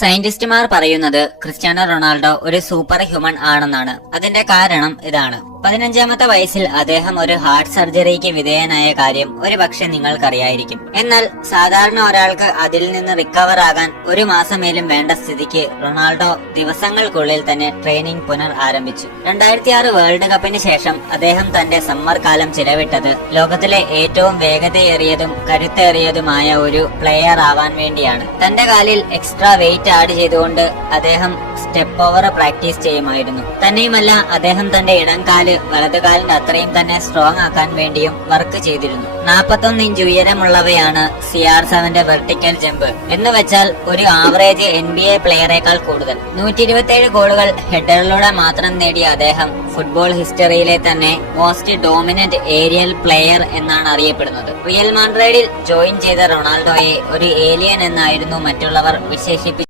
സയന്റിസ്റ്റുമാർ പറയുന്നത് Cristiano Ronaldo ഒരു super human ആണെന്നാണ്. അതിന്റെ കാരണം ഇതാണ്. 15ാമത്തെ വയസ്സിൽ അദ്ദേഹം ഒരു ഹാർട്ട് സർജറിക്ക് വിധേയനായ കാര്യം ഒരുപക്ഷെ നിങ്ങൾക്കറിയായിരിക്കും. എന്നാൽ സാധാരണ ഒരാൾക്ക് അതിൽ നിന്ന് റിക്കവർ ആകാൻ ഒരു മാസമേലും വേണ്ട സ്ഥിതിക്ക് റൊണാൾഡോ ദിവസങ്ങൾക്കുള്ളിൽ തന്നെ ട്രെയിനിങ് പുനർ ആരംഭിച്ചു. 2006 വേൾഡ് കപ്പിന് ശേഷം അദ്ദേഹം തന്റെ സമ്മർ കാലം ചിലവിട്ടത് ലോകത്തിലെ ഏറ്റവും വേഗതയേറിയതും കരുത്തേറിയതുമായ ഒരു പ്ലെയർ ആവാൻ വേണ്ടിയാണ്. തന്റെ കാലിൽ എക്സ്ട്രാ വെയിറ്റ് ആഡ് ചെയ്തുകൊണ്ട് അദ്ദേഹം സ്റ്റെപ്പ് ഓവർ പ്രാക്ടീസ് ചെയ്യുമായിരുന്നു. തന്നെയുമല്ല, അദ്ദേഹം തന്റെ ഇടംകാല് വലതുകാലിന്റെ അത്രയും തന്നെ സ്ട്രോങ് ആക്കാൻ വേണ്ടിയും വർക്ക് ചെയ്തിരുന്നു. 41 ഇഞ്ച് ഉയരമുള്ളവയാണ് CR7 വെർട്ടിക്കൽ ജമ്പ് എന്ന് വെച്ചാൽ ഒരു ആവറേജ് NBA പ്ലെയറേക്കാൾ കൂടുതൽ. 127 ഗോളുകൾ ഹെഡറിലൂടെ മാത്രം നേടിയ അദ്ദേഹം ഫുട്ബോൾ ഹിസ്റ്ററിയിലെ തന്നെ മോസ്റ്റ് ഡോമിനന്റ് ഏരിയൽ പ്ലെയർ എന്നാണ് അറിയപ്പെടുന്നത്. റിയൽ മാഡ്രിഡിൽ ജോയിൻ ചെയ്ത റൊണാൾഡോയെ ഒരു ഏലിയൻ എന്നായിരുന്നു മറ്റുള്ളവർ വിശേഷിപ്പിച്ചത്.